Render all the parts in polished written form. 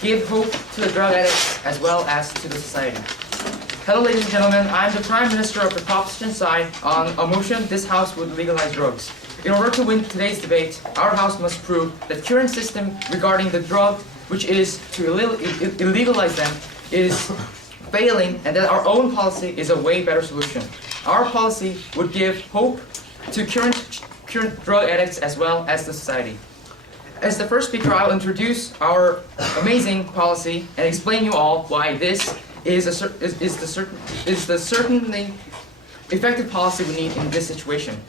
give hope to the drug addicts as well as to the society. Hello, ladies and gentlemen. I'm the Prime Minister of the proposition side on a motion this House would legalize drugs. In order to win today's debate, our House must prove that current system regarding the drug, which is to illegalize them, is failing, and that our own policy is a way better solution. Our policy would give hope to current drug addicts as well as the society. As the first speaker, I'll introduce our amazing policy and explain you all why this is the certainly effective policy we need in this situation.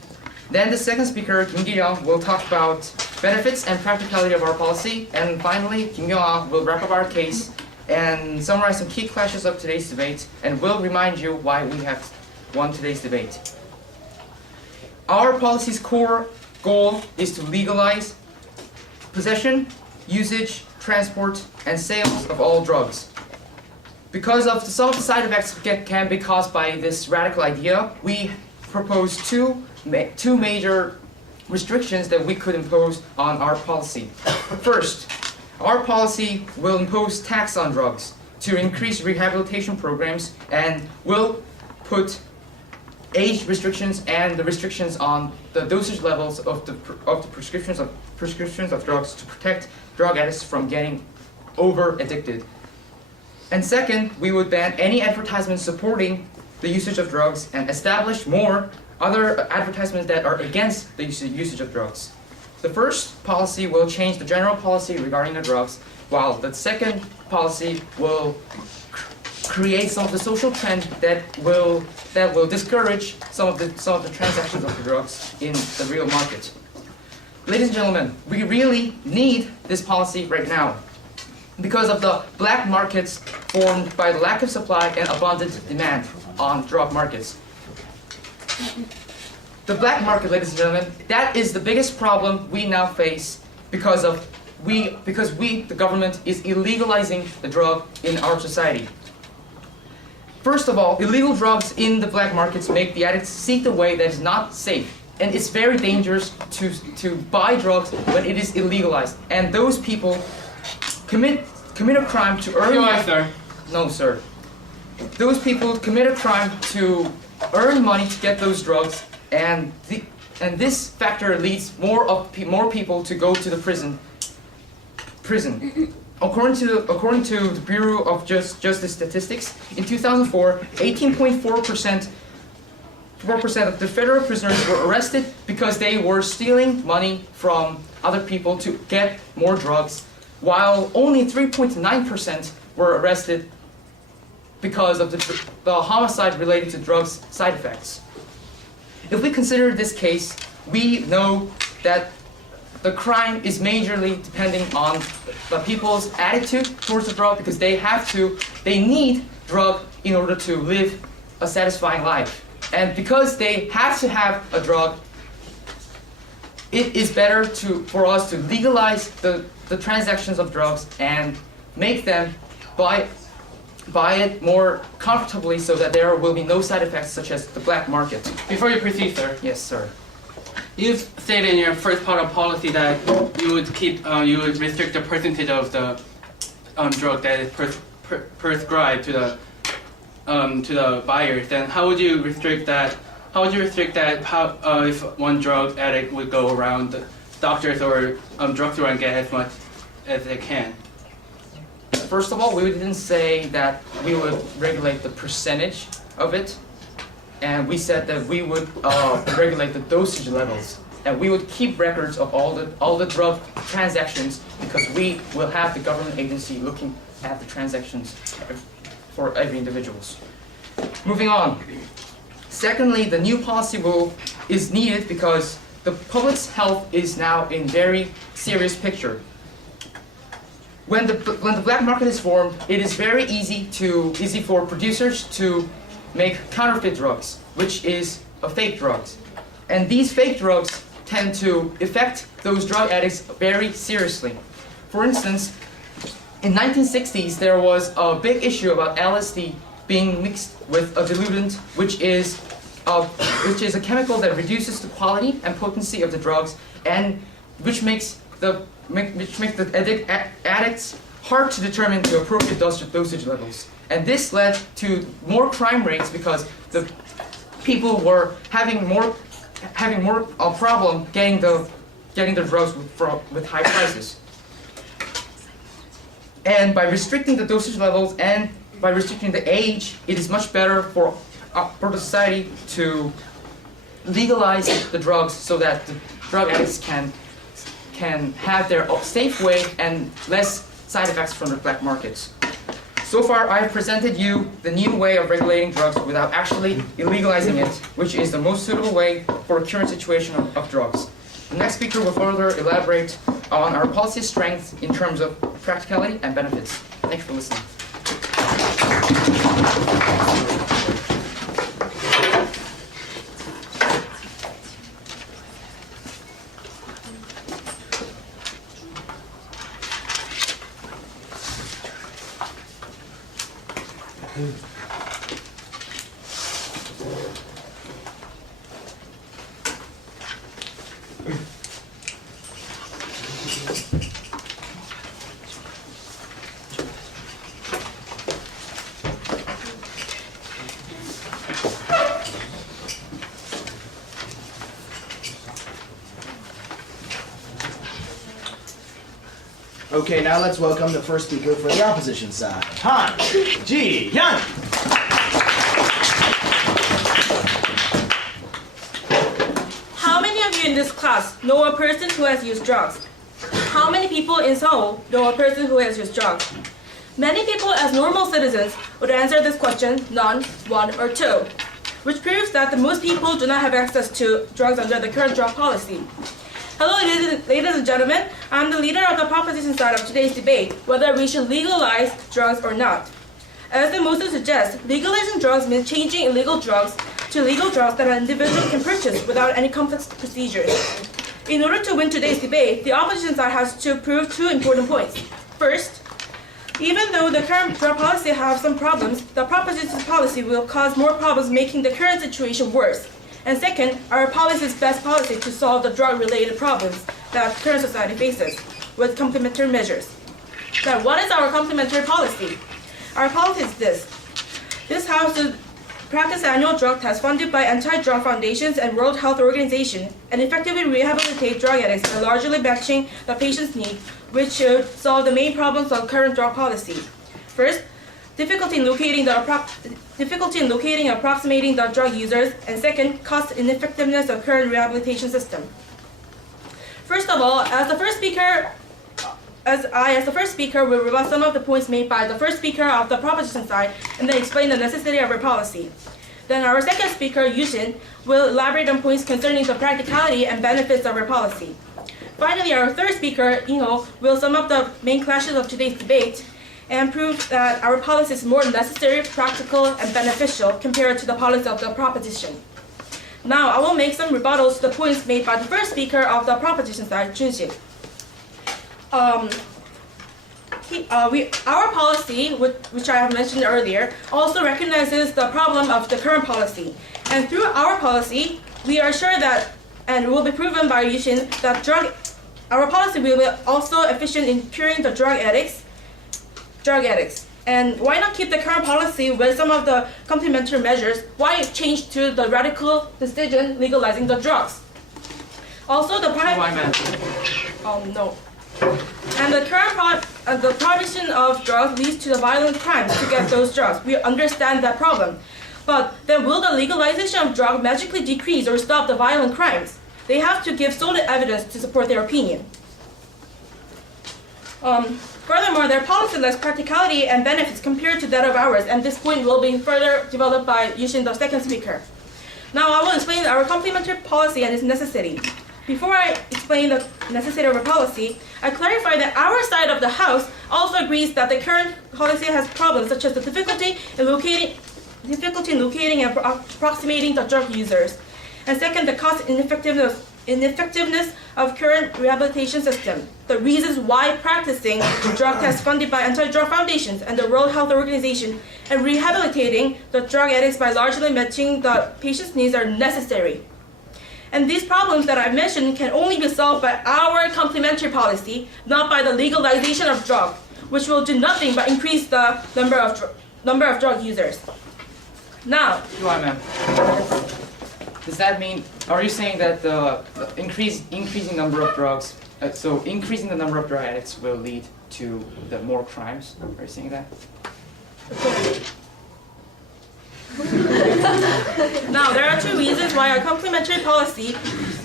Then the second speaker, Kim Ki-young, will talk about benefits and practicality of our policy, and finally, Kim Yong-ah will wrap up our case and summarize some key questions of today's debate, and will remind you why we have won today's debate. Our policy's core goal is to legalize possession, usage, transport, and sales of all drugs. Because of some of the side effects can be caused by this radical idea, we propose two major restrictions that we could impose on our policy. First, our policy will impose tax on drugs to increase rehabilitation programs, and will put age restrictions and the restrictions on the dosage levels of the prescriptions of drugs to protect drug addicts from getting over addicted. And second, we would ban any advertisements supporting the usage of drugs and establish more other advertisements that are against the usage of drugs. The first policy will change the general policy regarding the drugs, while the second policy will create some of the social trend that will discourage some of the transactions of the drugs in the real market. Ladies and gentlemen, we really need this policy right now because of the black markets formed by the lack of supply and abundant demand on drug markets. The black market, ladies and gentlemen, that is the biggest problem we now face because the government is illegalizing the drug in our society. First of all, illegal drugs in the black markets make the addicts seek the way that is not safe. And it's very dangerous to buy drugs when it is illegalized. And those people commit a crime to earn money. Sir. No, sir. Those people commit a crime to earn money to get those drugs, and this factor leads more people to go to the prison. According to the Bureau of Justice Statistics, in 2004, 18.4% of the federal prisoners were arrested because they were stealing money from other people to get more drugs, while only 3.9% were arrested because of the homicide related to drugs side effects. If we consider this case, we know that the crime is majorly depending on the people's attitude towards the drug, because they need drug in order to live a satisfying life. And because they have to have a drug, it is better for us to legalize the transactions of drugs and make them buy it more comfortably so that there will be no side effects such as the black market. Before you proceed, sir. Yes, sir. You stated in your first part of policy that you would restrict the percentage of the drug that is prescribed to the buyers. Then how would you restrict that? How would you restrict that? If one drug addict would go around the doctors or drugstore and get as much as they can? First of all, we didn't say that we would regulate the percentage of it, and we said that we would regulate the dosage levels, and we would keep records of all the drug transactions, because we will have the government agency looking at the transactions for every individuals. Moving on. Secondly, the new policy is needed because the public's health is now in very serious picture. When the black market is formed, it is very easy for producers to make counterfeit drugs, which is a fake drugs. And these fake drugs tend to affect those drug addicts very seriously. For instance, in 1960s, there was a big issue about LSD being mixed with a diluent, which is a chemical that reduces the quality and potency of the drugs, and which makes the addicts hard to determine the appropriate dosage levels. And this led to more crime rates because the people were having more problem getting the drugs with high prices. And by restricting the dosage levels and by restricting the age, it is much better for the society to legalize the drugs so that the drug addicts can have their safe way and less side effects from the black markets. So far, I have presented you the new way of regulating drugs without actually illegalizing it, which is the most suitable way for a current situation of drugs. The next speaker will further elaborate on our policy strengths in terms of practicality and benefits. Thanks for listening. Okay, now let's welcome the first speaker for the opposition side, Han Ji-hyun. How many of you in this class know a person who has used drugs? How many people in Seoul know a person who has used drugs? Many people as normal citizens would answer this question none, one, or two, which proves that the most people do not have access to drugs under the current drug policy. Hello, ladies and gentlemen. I'm the leader of the proposition side of today's debate, whether we should legalize drugs or not. As the motion suggests, legalizing drugs means changing illegal drugs to legal drugs that an individual can purchase without any complex procedures. In order to win today's debate, the opposition side has to prove two important points. First, even though the current drug policy has some problems, the proposition policy will cause more problems, making the current situation worse. And second, our policy is best policy to solve the drug-related problems that current society faces with complementary measures. Now, what is our complementary policy? Our policy is this. This House should practice annual drug tests funded by anti-drug foundations and World Health Organization and effectively rehabilitate drug addicts by largely matching the patient's needs, which should solve the main problems of current drug policy. First, difficulty in locating and approximating the drug users, and second, cost ineffectiveness of current rehabilitation system. First of all, as the first speaker, will rebut some of the points made by the first speaker of the proposition side, and then explain the necessity of our policy. Then our second speaker, Yushin, will elaborate on points concerning the practicality and benefits of our policy. Finally, our third speaker, Inho, will sum up the main clashes of today's debate and prove that our policy is more necessary, practical, and beneficial compared to the policy of the proposition. Now, I will make some rebuttals to the points made by the first speaker of the proposition side, Junshin. Our policy, which I have mentioned earlier, also recognizes the problem of the current policy. And through our policy, we are sure that, and it will be proven by Yushin, that our policy will be also efficient in curing the drug addicts. And why not keep the current policy with some of the complementary measures? Why change to the radical decision legalizing the drugs? Also, the no. And the current the prohibition of drugs leads to the violent crimes to get those drugs. We understand that problem. But then will the legalization of drugs magically decrease or stop the violent crimes? They have to give solid evidence to support their opinion. Furthermore, their policy lacks practicality and benefits compared to that of ours, and this point will be further developed by Yushin, the second speaker. Now I will explain our complementary policy and its necessity. Before I explain the necessity of our policy, I clarify that our side of the House also agrees that the current policy has problems such as the difficulty in locating and approximating the drug users. And second, the cost ineffectiveness of current rehabilitation system. The reasons why practicing drug tests funded by anti-drug foundations and the World Health Organization and rehabilitating the drug addicts by largely matching the patient's needs are necessary. And these problems that I've mentioned can only be solved by our complementary policy, not by the legalization of drugs. which will do nothing but increase the number of drug users. Now, ma'am. Does that mean, are you saying that the increasing number of drugs, so increasing the number of drug addicts will lead to the more crimes? Are you saying that? Now, there are two reasons why a complementary policy,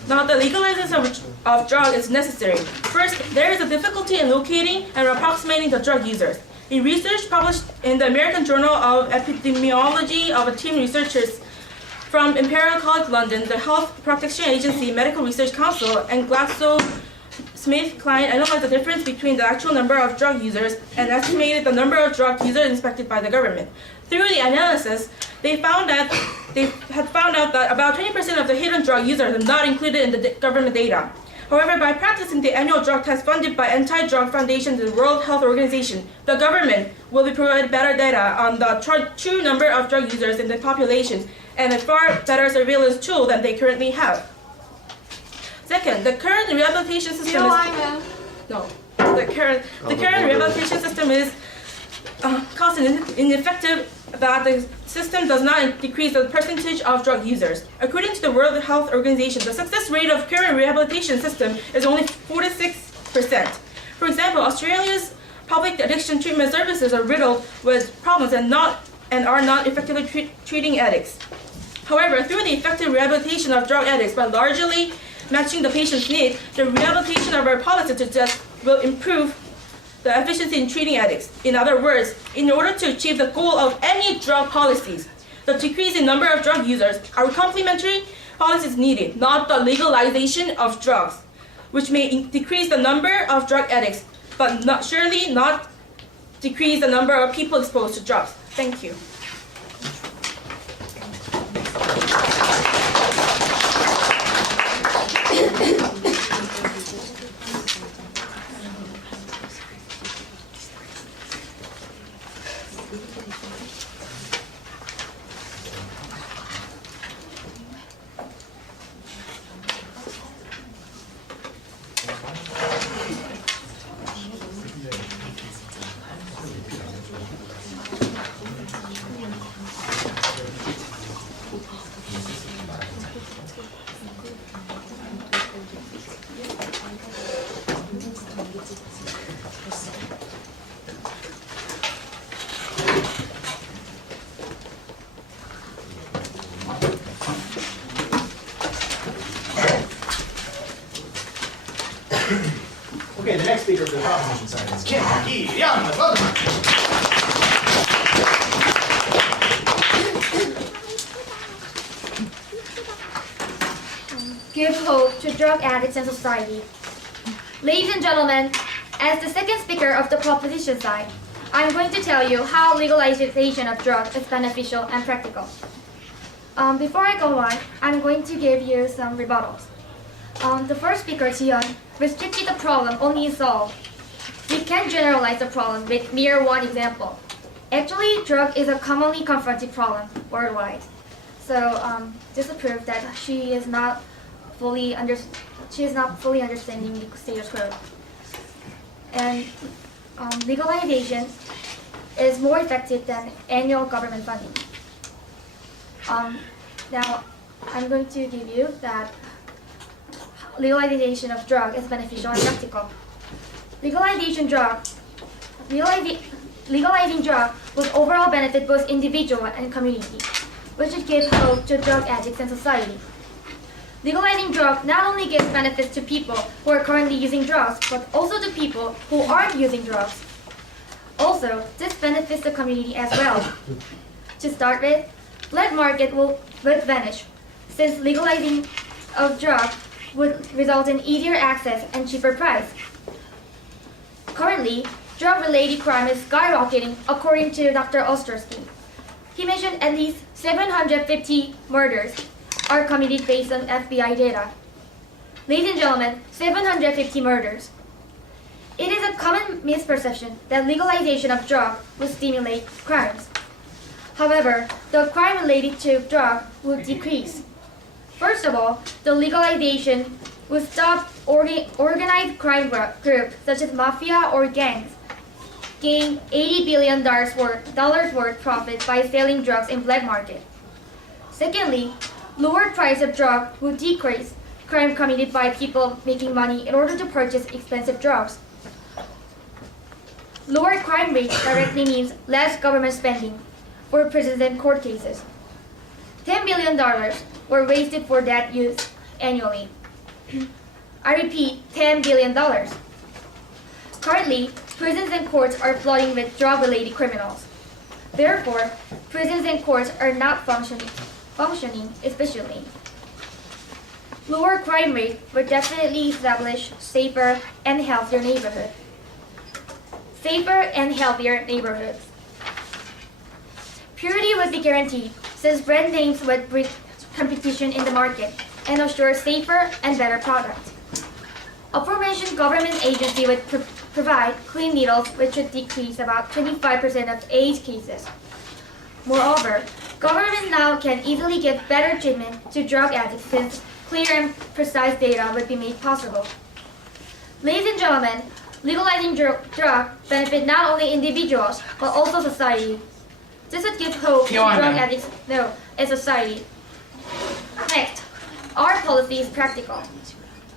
not the legalization of drug, is necessary. First, there is a difficulty in locating and approximating the drug users. In research published in the American Journal of Epidemiology of a team researchers from Imperial College London, the Health Protection Agency, Medical Research Council, and GlaxoSmithKline analyzed the difference between the actual number of drug users and estimated the number of drug users inspected by the government. Through the analysis, they had found out that about 20% of the hidden drug users are not included in the government data. However, by practicing the annual drug test funded by Anti-Drug Foundation and the World Health Organization, the government will be provided better data on the true number of drug users in the population and a far better surveillance tool than they currently have. Second, the current rehabilitation system rehabilitation system is cost ineffective, that the system does not decrease the percentage of drug users. According to the World Health Organization, the success rate of current rehabilitation system is only 46%. For example, Australia's public addiction treatment services are riddled with problems and are not effectively treating addicts. However, through the effective rehabilitation of drug addicts by largely matching the patient's need, the rehabilitation of our policy will improve the efficiency in treating addicts. In other words, in order to achieve the goal of any drug policies, the decrease in number of drug users, our complementary policies needed, not the legalization of drugs, which may decrease the number of drug addicts, but surely not decrease the number of people exposed to drugs. Thank you. Okay, the next speaker for the proposition side is Kim Hee-young. Welcome. Give hope to drug addicts and society. Ladies and gentlemen, as the second speaker of the proposition side, I'm going to tell you how legalization of drugs is beneficial and practical. Before I go on, I'm going to give you some rebuttals. The first speaker, Jiyeon, restricted the problem only in Seoul. We can't generalize the problem with mere one example. Actually, drug is a commonly confronted problem worldwide. So this is proof that she is not fully understanding the status quo. And legalization is more effective than annual government funding. Now, I'm going to give you that legalization of drug is beneficial and practical. Legalizing drug will overall benefit both individual and community, which should give hope to drug addicts and society. Legalizing drug not only gives benefits to people who are currently using drugs, but also to people who aren't using drugs. Also, this benefits the community as well. To start with, black market will vanish, since legalizing of drug would result in easier access and cheaper price. Currently, drug-related crime is skyrocketing according to Dr. Ostrowski. He mentioned at least 750 murders are committed based on FBI data. Ladies and gentlemen, 750 murders. It is a common misperception that legalization of drug will stimulate crimes. However, the crime related to drug will decrease. First of all, the legalization will stop organized crime groups such as mafia or gangs. gain $80 billion worth profit by selling drugs in black market. Secondly, lower price of drug would decrease crime committed by people making money in order to purchase expensive drugs. Lower crime rate directly means less government spending for prisons and court cases. $10 billion were wasted for that use annually. I repeat, $10 billion. Currently, prisons and courts are flooding with drug-related criminals. Therefore, prisons and courts are not functioning efficiently. Lower crime rate would definitely establish safer and healthier neighborhoods. Safer and healthier neighborhoods. Purity would be guaranteed since brand names would breed competition in the market and assure safer and better products. Aforementioned government agency would provide clean needles, which would decrease about 25% of AIDS cases. Moreover, government now can easily give better treatment to drug addicts since clear and precise data would be made possible. Ladies and gentlemen, legalizing drug benefit not only individuals but also society. This would give hope to drug addicts and society. Next, our policy is practical.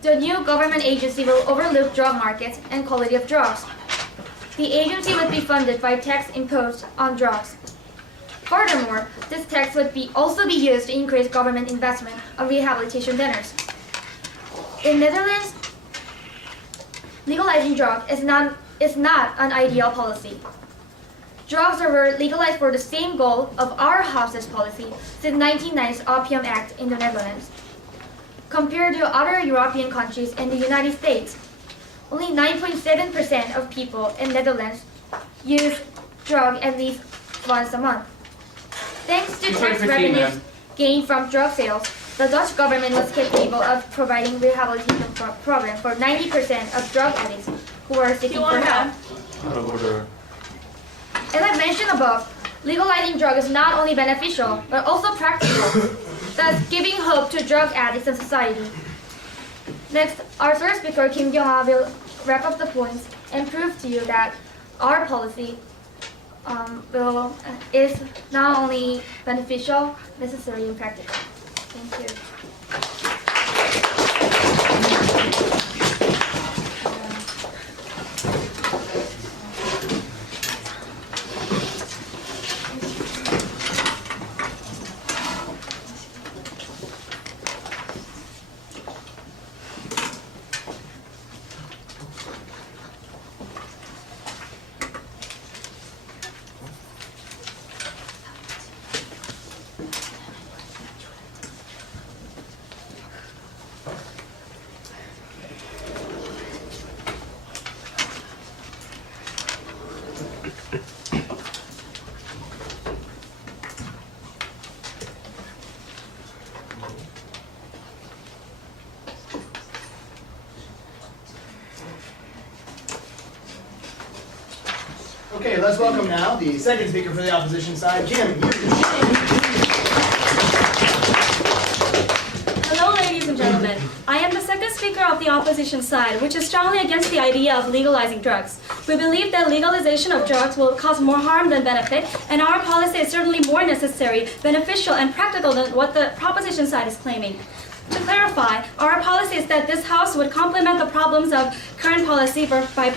The new government agency will overlook drug markets and quality of drugs. The agency would be funded by tax imposed on drugs. Furthermore, this tax would also be used to increase government investment on rehabilitation centers. In Netherlands, legalizing drugs is not an ideal policy. Drugs were legalized for the same goal of our House's policy since 1990's Opium Act in the Netherlands. Compared to other European countries and the United States, only 9.7% of people in Netherlands use drugs at least once a month. Thanks to tax revenues gained from drug sales, the Dutch government was capable of providing rehabilitation program for 90% of drug addicts who are seeking for help. As I mentioned above, legalizing drugs is not only beneficial but also practical, thus giving hope to drug addicts and society. Next, our third speaker, Kim Kyung-ha, will wrap up the points and prove to you that our policy is not only beneficial, necessary, and practical. Thank you. Okay, let's welcome now the second speaker for the opposition side, Kim. Hello, ladies and gentlemen. I am the second speaker of the opposition side, which is strongly against the idea of legalizing drugs. We believe that legalization of drugs will cause more harm than benefit, and our policy is certainly more necessary, beneficial, and practical than what the proposition side is claiming. To clarify, our policy is that this House would complement the problems of current policy by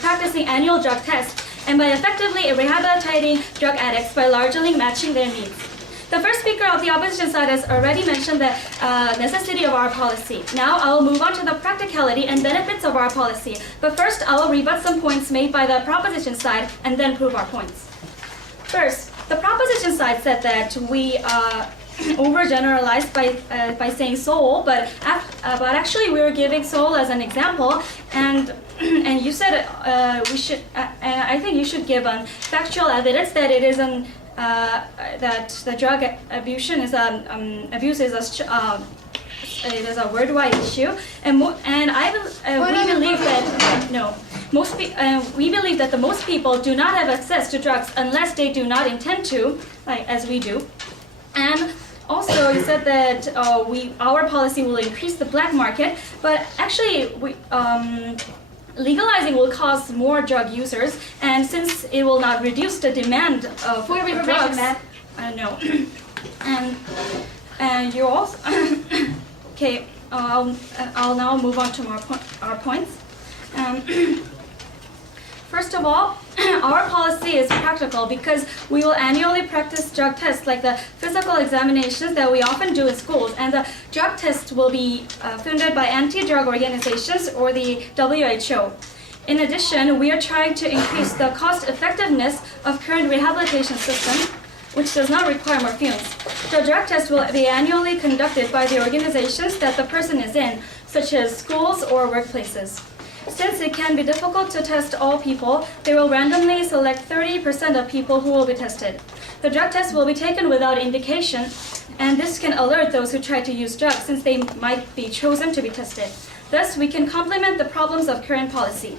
practicing annual drug tests and by effectively rehabilitating drug addicts by largely matching their needs. The first speaker of the opposition side has already mentioned the necessity of our policy. Now I will move on to the practicality and benefits of our policy. But first, I will rebut some points made by the proposition side and then prove our points. First, the proposition side said that we overgeneralized by saying soul, but actually we were giving soul as an example, and you said we should. I think you should give factual evidence that it is that the drug abuse is a worldwide issue, and we believe that we believe that the most people do not have access to drugs unless they do not intend to, like as we do, and. Also, you said that our policy will increase the black market, but actually, legalizing will cause more drug users, and And since it will not reduce the demand of For your information, drugs, ma'am. I know. and you also, okay, I'll now move on to our points. First of all, our policy is practical because we will annually practice drug tests like the physical examinations that we often do in schools, and the drug tests will be funded by anti-drug organizations or the WHO. In addition, we are trying to increase the cost effectiveness of current rehabilitation system, which does not require more fumes. The drug test will be annually conducted by the organizations that the person is in, such as schools or workplaces. Since it can be difficult to test all people, they will randomly select 30% of people who will be tested. The drug test will be taken without indication, and this can alert those who try to use drugs since they might be chosen to be tested. Thus, we can complement the problems of current policy.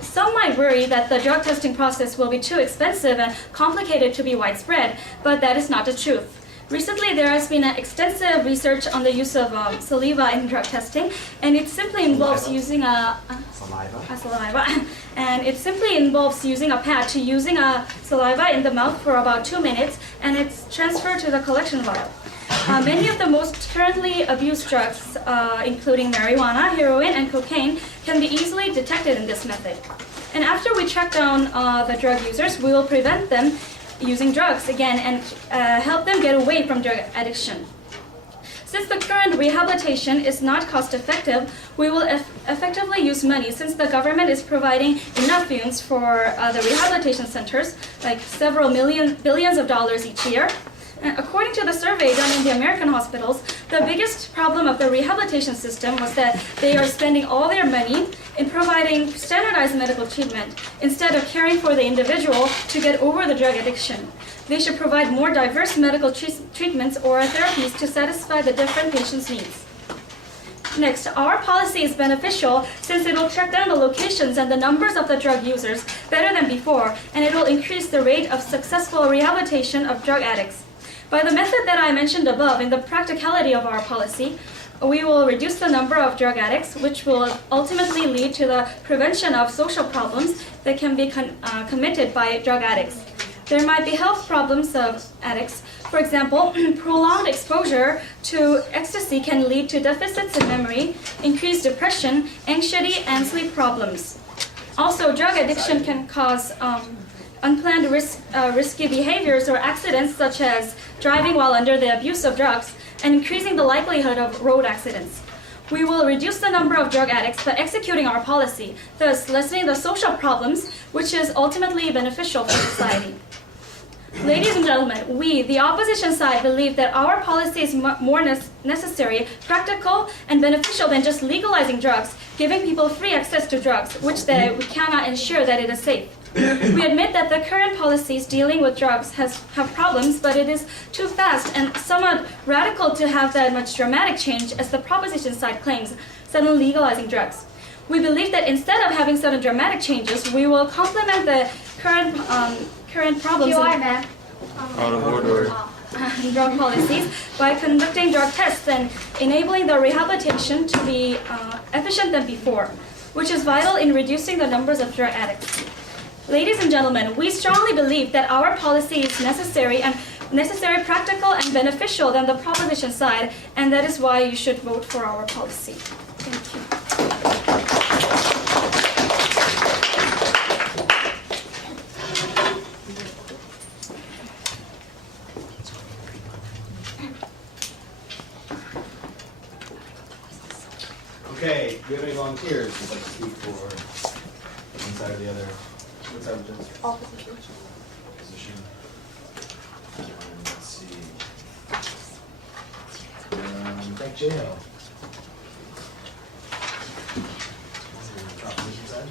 Some might worry that the drug testing process will be too expensive and complicated to be widespread, but that is not the truth. Recently, there has been extensive research on the use of saliva in drug testing, and it simply involves using saliva, and it simply involves using a pad to using a saliva in the mouth for about 2 minutes, and it's transferred to the collection vial. Many of the most currently abused drugs, including marijuana, heroin, and cocaine, can be easily detected in this method. And after we track down the drug users, we will prevent them using drugs again and help them get away from drug addiction. Since the current rehabilitation is not cost effective, we will effectively use money since the government is providing enough funds for the rehabilitation centers, like several billions of dollars each year. According to the survey done in the American hospitals, the biggest problem of the rehabilitation system was that they are spending all their money in providing standardized medical treatment instead of caring for the individual to get over the drug addiction. They should provide more diverse medical treatments or therapies to satisfy the different patients' needs. Next, our policy is beneficial since it will track down the locations and the numbers of the drug users better than before, and it will increase the rate of successful rehabilitation of drug addicts. By the method that I mentioned above in the practicality of our policy, we will reduce the number of drug addicts, which will ultimately lead to the prevention of social problems that can be committed by drug addicts. There might be health problems of addicts. For example, prolonged exposure to ecstasy can lead to deficits in memory, increased depression, anxiety, and sleep problems. Also, drug addiction can cause unplanned risky behaviors or accidents such as driving while under the abuse of drugs and increasing the likelihood of road accidents. We will reduce the number of drug addicts by executing our policy, thus lessening the social problems, which is ultimately beneficial for society. Ladies and gentlemen, we, the opposition side, believe that our policy is more necessary, practical, and beneficial than just legalizing drugs, giving people free access to drugs, which we cannot ensure that it is safe. We admit that the current policies dealing with drugs have problems, but it is too fast and somewhat radical to have that much dramatic change, as the proposition side claims, suddenly legalizing drugs. We believe that instead of having sudden dramatic changes, we will complement the current problems in drug policies by conducting drug tests and enabling the rehabilitation to be efficient than before, which is vital in reducing the numbers of drug addicts. Ladies and gentlemen, we strongly believe that our policy is necessary, practical, and beneficial than the proposition side, and that is why you should vote for our policy. Thank you. Okay, do we have any volunteers who'd like to speak for one side or the other? What side of the fence? Opposition. Opposition. Let's see. Frank J-Ho. Opposition side?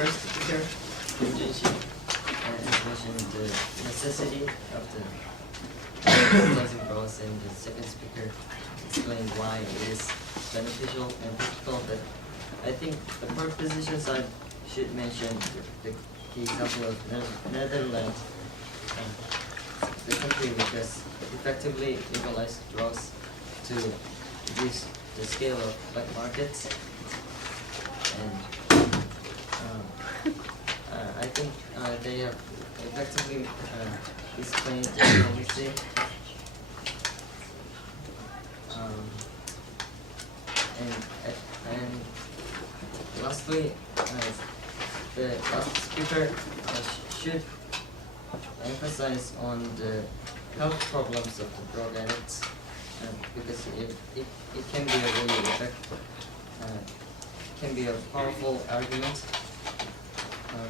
first speaker, Kim Jun-shi, has mentioned the necessity of the legalizing drugs, and the second speaker explained why it is beneficial and practical. But I think the proposition side should mention the example of Netherlands, the country which has effectively legalized drugs to reduce the scale of black markets. And I think they have effectively explained their policy. And lastly, the last speaker should emphasize on the health problems of the drug addicts, because it can be a really can be a powerful argument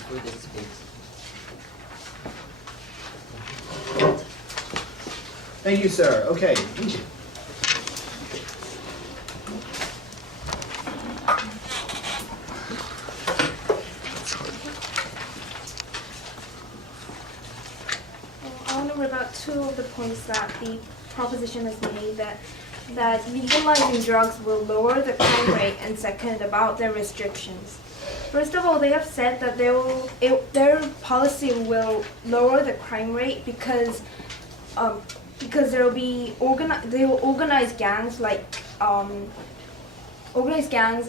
for this debate. Thank you, sir. Okay. I want to read about two of the points that the proposition has made, that legalizing drugs will lower the crime rate, and second, about their restrictions. First of all, they have said that their policy will lower the crime rate because they will organize gangs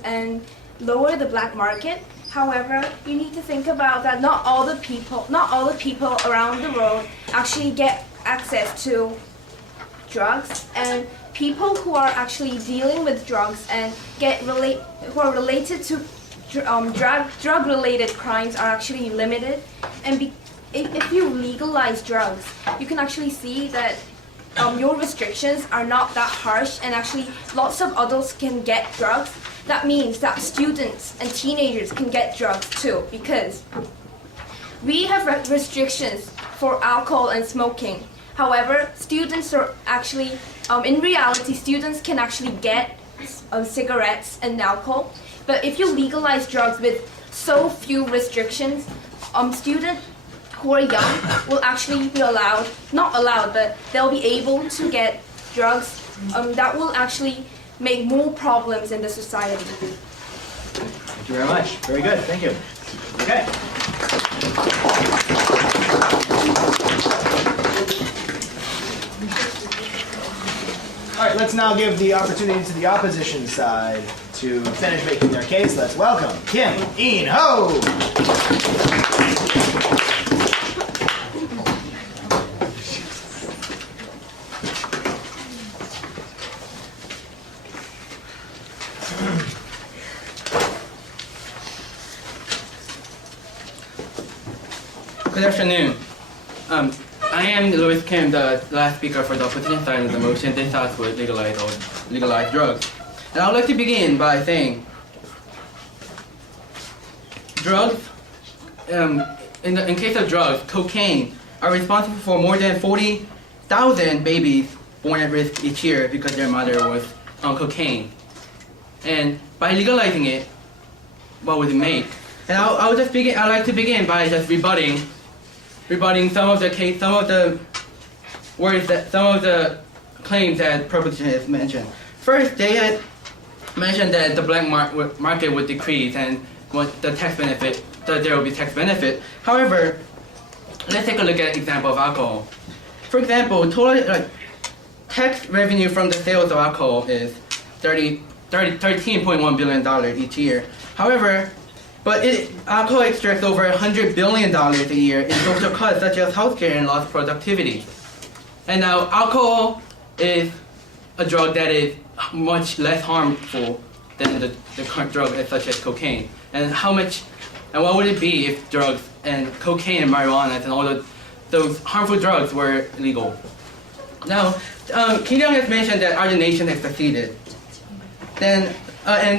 and lower the black market. However, you need to think about that not all the people around the world actually get access to drugs, and people who are actually dealing with drugs and who are related to drug related crimes are actually limited. And if you legalize drugs, you can actually see that your restrictions are not that harsh, and actually lots of adults can get drugs. That means that students and teenagers can get drugs too, because we have restrictions for alcohol and smoking. However, students are actually, in reality, students can actually get cigarettes and alcohol. But if you legalize drugs with so few restrictions, students who are young will actually be not allowed, but they'll be able to get drugs that will actually make more problems in the society. Thank you very much. Very good. Thank you. Okay. All right, let's now give the opportunity to the opposition side to finish making their case. Let's welcome Kim In-ho. Good afternoon. I am Louis Kim, the last speaker for the opposition side of the motion. This House would legalize drugs. And I would like to begin by saying, drugs, in case of drugs, cocaine are responsible for more than 40,000 babies born at risk each year because their mother was on cocaine. And by legalizing it, what would it make? And I'd like to begin by just rebutting some of the claims that proposition has mentioned. First, they had mentioned that the black market would decrease and that there will be tax benefit. However, let's take a look at an example of alcohol. For example, total tax revenue from the sales of alcohol is $13.1 billion each year. However, alcohol extracts over $100 billion a year in social costs such as healthcare and lost productivity. And now, alcohol is a drug that is much less harmful than the current drug such as cocaine. And what would it be if drugs and cocaine and marijuana and all those harmful drugs were legal? Now, Kim Young has mentioned that our nation has succeeded. And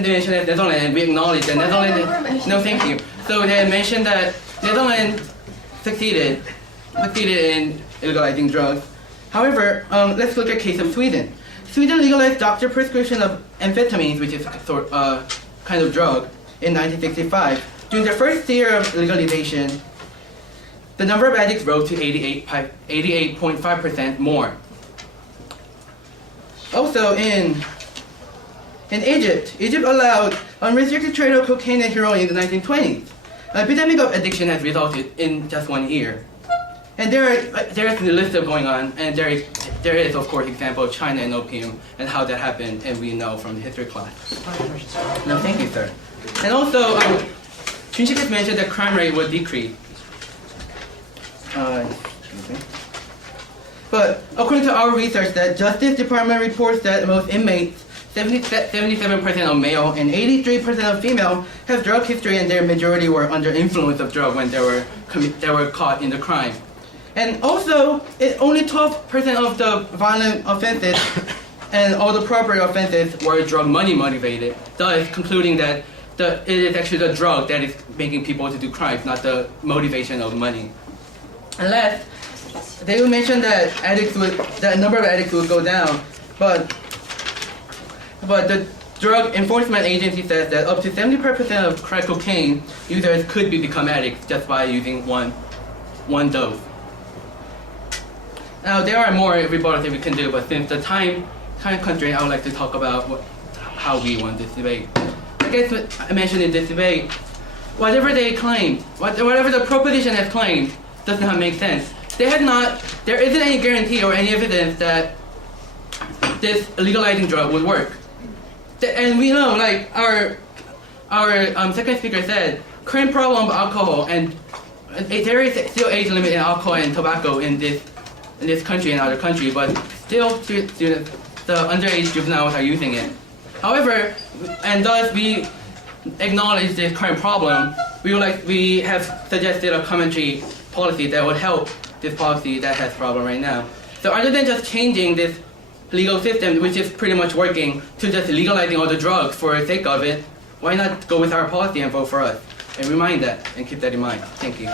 they mentioned that Netherlands, we acknowledge that Netherlands. No, thank you. So they mentioned that Netherlands succeeded in legalizing drugs. However, let's look at the case of Sweden. Sweden legalized doctor prescription of amphetamines, which is a kind of drug, in 1965. during the first year of legalization, the number of addicts rose to 88.5% more. Also, in Egypt allowed unrestricted trade of cocaine and heroin in the 1920s. An epidemic of addiction has resulted in just 1 year. And there is a list of going on, and there is of course example of China and opium and how that happened, and we know from the history class. No, thank you, sir. And also, Junshik has mentioned that crime rate will decrease. Excuse me. But according to our research, that Justice Department reports that most inmates, 77% of male and 83% of female, have drug history, and their majority were under influence of drug when they were caught in the crime. And also, only 12% of the violent offenses and all the property offenses were drug money motivated, thus concluding that it is actually the drug that is making people to do crimes, not the motivation of money. And last, they will mention that the number of addicts would go down, but the Drug Enforcement Agency says that up to 70% of crack cocaine users could become addicts just by using one dose. Now there are more rebuttals that we can do, but since the time constraint, I would like to talk about how we won this debate. Like I mentioned in this debate, whatever they claim, whatever the proposition has claimed, does not make sense. There isn't any guarantee or any evidence that this legalizing drug would work. And we know, like our second speaker said, current problem of alcohol, and there is still age limit in alcohol and tobacco in this country and other countries, but still the underage juveniles are using it. However, and thus we acknowledge this current problem, we have suggested a commentary policy that would help this policy that has problem right now. So other than just changing this legal system, which is pretty much working, to just legalizing all the drugs for the sake of it, why not go with our policy and vote for us? And remind that, and keep that in mind. Thank you.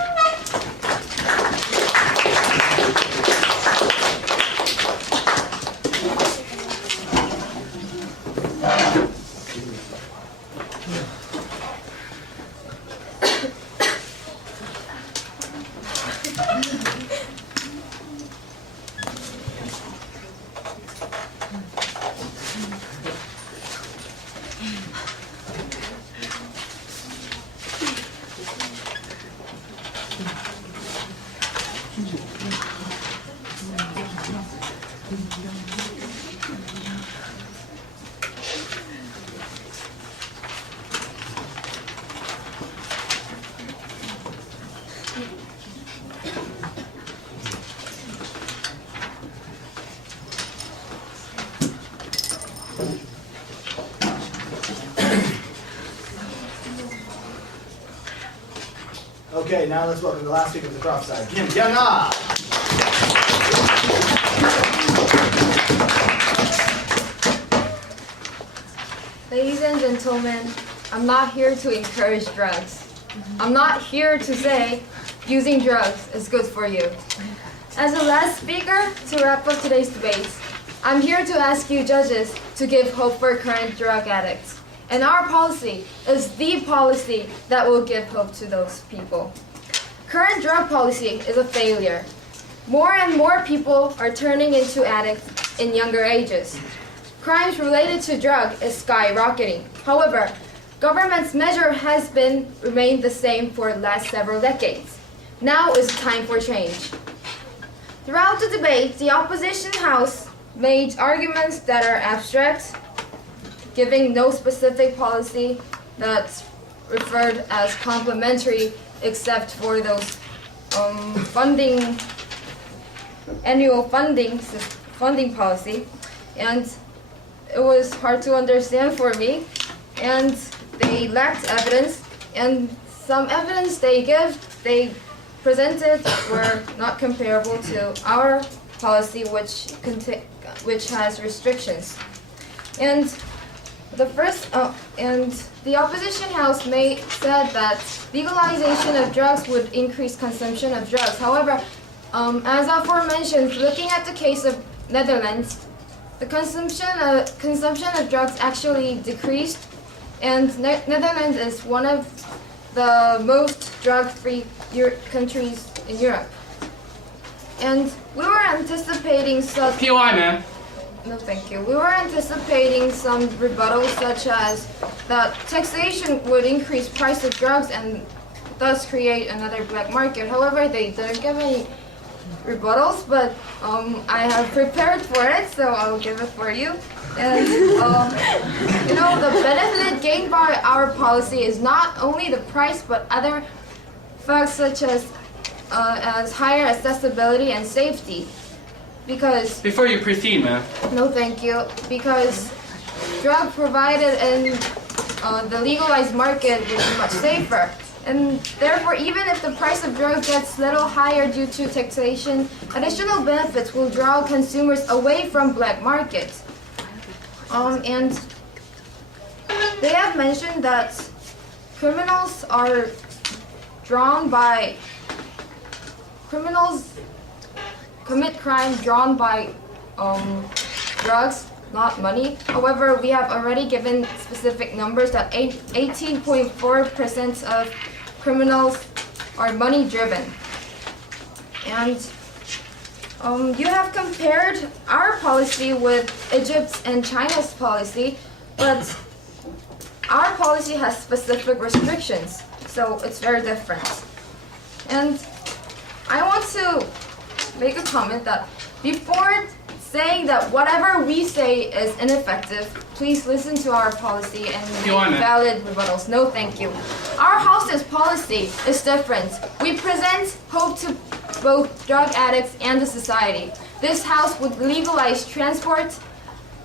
Okay, now let's welcome the last speaker of the crop side, Kim Kyung-ah. Ladies and gentlemen, I'm not here to encourage drugs. I'm not here to say using drugs is good for you. As the last speaker, to wrap up today's debate, I'm here to ask you judges to give hope for current drug addicts. And our policy is the policy that will give hope to those people. Current drug policy is a failure. More and more people are turning into addicts in younger ages. Crimes related to drug is skyrocketing. However, government's measure has remained the same for the last several decades. Now is time for change. Throughout the debate, the opposition house made arguments that are abstract, giving no specific policy that's referred as complementary, except for those annual funding policy, and it was hard to understand for me, and they lacked evidence, and some evidence they presented were not comparable to our policy, which has restrictions. And the opposition house said that legalization of drugs would increase consumption of drugs. However, as aforementioned, looking at the case of Netherlands, the consumption of drugs actually decreased, and Netherlands is one of the most drug-free countries in Europe. And we were anticipating such... POI, man. No, thank you. We were anticipating some rebuttals such as that taxation would increase price of drugs and thus create another black market. However, they didn't give any rebuttals, but I have prepared for it, so I'll give it for you. And the benefit gained by our policy is not only the price, but other facts such as higher accessibility and safety. Because Before you proceed, man. no, thank you. Because drug provided in the legalized market will be much safer. And therefore, even if the price of drugs gets little higher due to taxation, additional benefits will draw consumers away from black markets. And they have mentioned that criminals commit crime drawn by drugs, not money. However, we have already given specific numbers that 18.4% of criminals are money driven. And you have compared our policy with Egypt's and China's policy, but our policy has specific restrictions, so it's very different. And I want to make a comment that before saying that whatever we say is ineffective, please listen to our policy and make valid rebuttals. No, thank you. Our house's policy is different. We present hope to both drug addicts and the society. This house would legalize transport,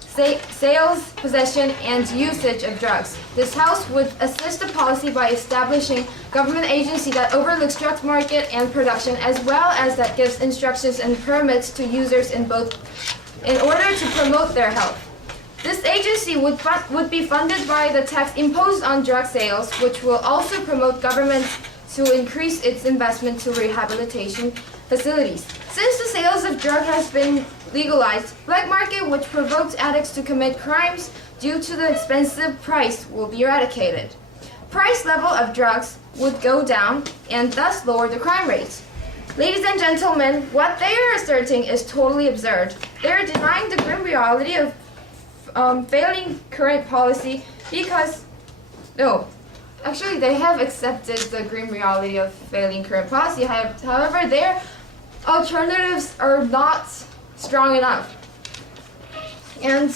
sales, possession, and usage of drugs. This house would assist the policy by establishing government agency that overlooks drug market and production, as well as that gives instructions and permits to users in order to promote their health. This agency would be funded by the tax imposed on drug sales, which will also promote government to increase its investment to rehabilitation facilities. Since the sales of drug has been legalized, black market, which provokes addicts to commit crimes due to the expensive price, will be eradicated. Price level of drugs would go down and thus lower the crime rates. Ladies and gentlemen, what they are asserting is totally absurd. They are denying the grim reality of failing current policy because, no, actually they have accepted the grim reality of failing current policy. However, their alternatives are not strong enough. And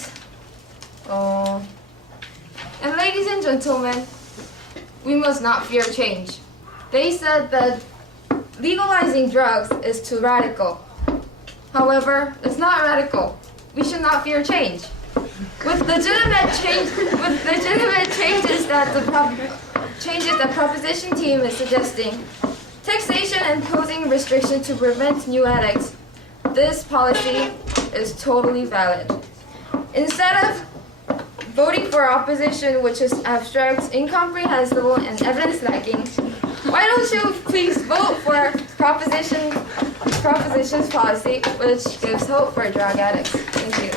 ladies and gentlemen, we must not fear change. They said that legalizing drugs is too radical. However, it's not radical. We should not fear change. With legitimate changes that the proposition team is suggesting, taxation and imposing restrictions to prevent new addicts, this policy is totally valid. Instead of voting for opposition, which is abstract, incomprehensible, and evidence lacking, why don't you please vote for proposition's policy, which gives hope for drug addicts? Thank you.